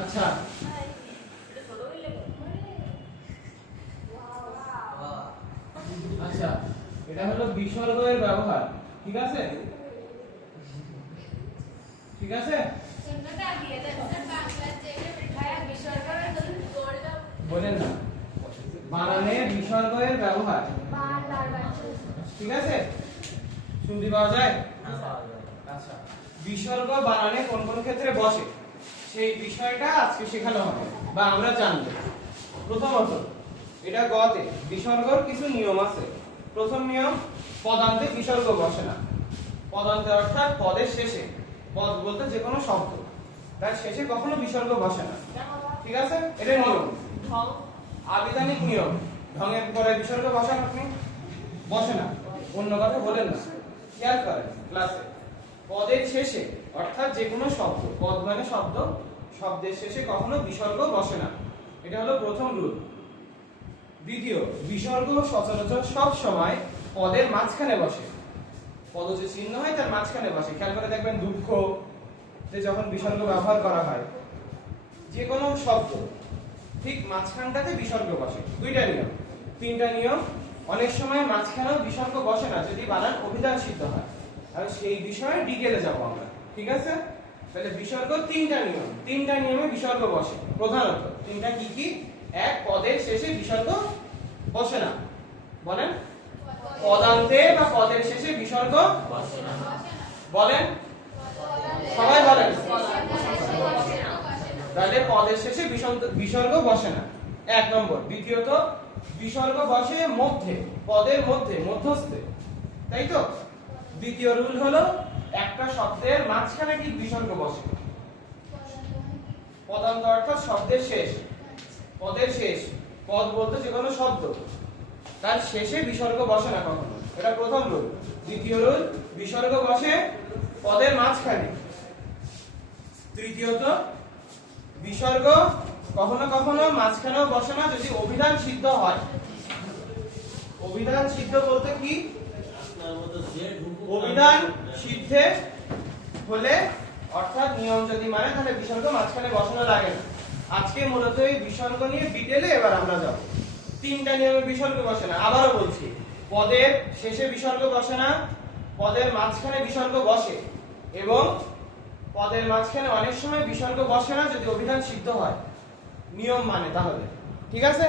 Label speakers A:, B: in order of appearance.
A: আচ্ছা। আচ্ছা এটা হলো বিসর্গের ব্যবহার, ঠিক আছে? ঠিক আছে? বলেন না। বানানে বিসর্গের ব্যবহার। ঠিক আছে? শুনতে পাওয়া যায়। আচ্ছা বিসর্গ বানানে কোন কোন ক্ষেত্রে বসে? সেই বিষয়টা আজকে শেখানো হবে বা আমরা জানব। প্রথমত এটা গতে বিসর্গর কিছু নিয়ম আছে। প্রথম নিয়ম পদান্তে বিসর্গ বসে না। পদান্তে অর্থাৎ পদের শেষে পদ বলতে যে কোনো শব্দ। তার শেষে কখনো বিসর্গ বসে না। ঠিক আছে? এটা নিয়ম। আবিধানিক নিয়ম। ঢঙের পরে বিসর্গ বসান আপনি? বসে না। অন্য কথা বলেন না। খেয়াল করেন ক্লাসে। পদের শেষে, অর্থাৎ যে কোনো শব্দ, পদ মানে শব্দ, শব্দের শেষে কখনো বিসর্গ বসে না। এটা হলো প্রথম রুল দ্বিতীয়, বিসর্গ সচরাচর সব সময় পদের মাঝখানে বসে। পদ যে চিহ্ন হয়, তার মাঝখানে বসে। খেয়াল করে দেখবেন দুঃখ, যে যখন বিসর্গ ব্যবহার করা হয়, যে কোনো শব্দ, ঠিক মাঝখানটাতে বিসর্গ বসে। দুইটা নিয়ম। তিনটা নিয়ম, অনেক সময় মাঝখানেও বিসর্গ বসে না, যদি বানান অভিধান সিদ্ধ হয়। আর সেই বিষয়ে ডিটেলে যাব আমরা, ঠিক আছে? তাহলে বিসর্গ তিনটা নিয়ম, তিনটা নিয়মে বিসর্গ বসে। প্রধানত, তিনটা কি কি? এক, পদের শেষে বিসর্গ বসে না। বলেন? পদান্তে বা পদের শেষে বিসর্গ বলেন? সবাই বলেন। তাহলে পদের শেষে বিসর্গ বসে না। এক নম্বর, দ্বিতীয়ত, বিসর্গ বসে মধ্যে, পদের মধ্যে, মধ্যস্থে। তাই তো? দ্বিতীয় রুল হলো, একটা শব্দের মাঝখানে কি বিসর্গ বসে? পদান্ত অর্থাৎ শব্দের শেষ। পদের শেষ। পদ বলতে যে কোনো শব্দ। তার শেষে বিসর্গ বসে না কখনো। এটা প্রথম রুল। দ্বিতীয় রুল, বিসর্গ বসে পদের মাঝখানে। তৃতীয়ত, বিসর্গ কখনো কখনো মাঝখানেও বসে না যদি অভিধান সিদ্ধ হয়। অভিধান সিদ্ধ বলতে কি? অভিধান সিদ্ধে হলে, অর্থাৎ নিয়ম যদি মানে তাহলে বিসর্গ মাঝখানে বসানো লাগে না। আজকে মূলত এই বিসর্গ নিয়ে ডিটেলে এবার আমরা যাব। তিনটা নিয়মে বিসর্গ বসে না। আবারও বলছি, পদের শেষে বিসর্গ বসে না, পদের মাঝখানে বিসর্গ বসে। এবং পদের মাঝখানে অনেক সময় বিসর্গ বসে না যদি অভিধান সিদ্ধ হয়। নিয়ম মানে তাহলে। ঠিক আছে?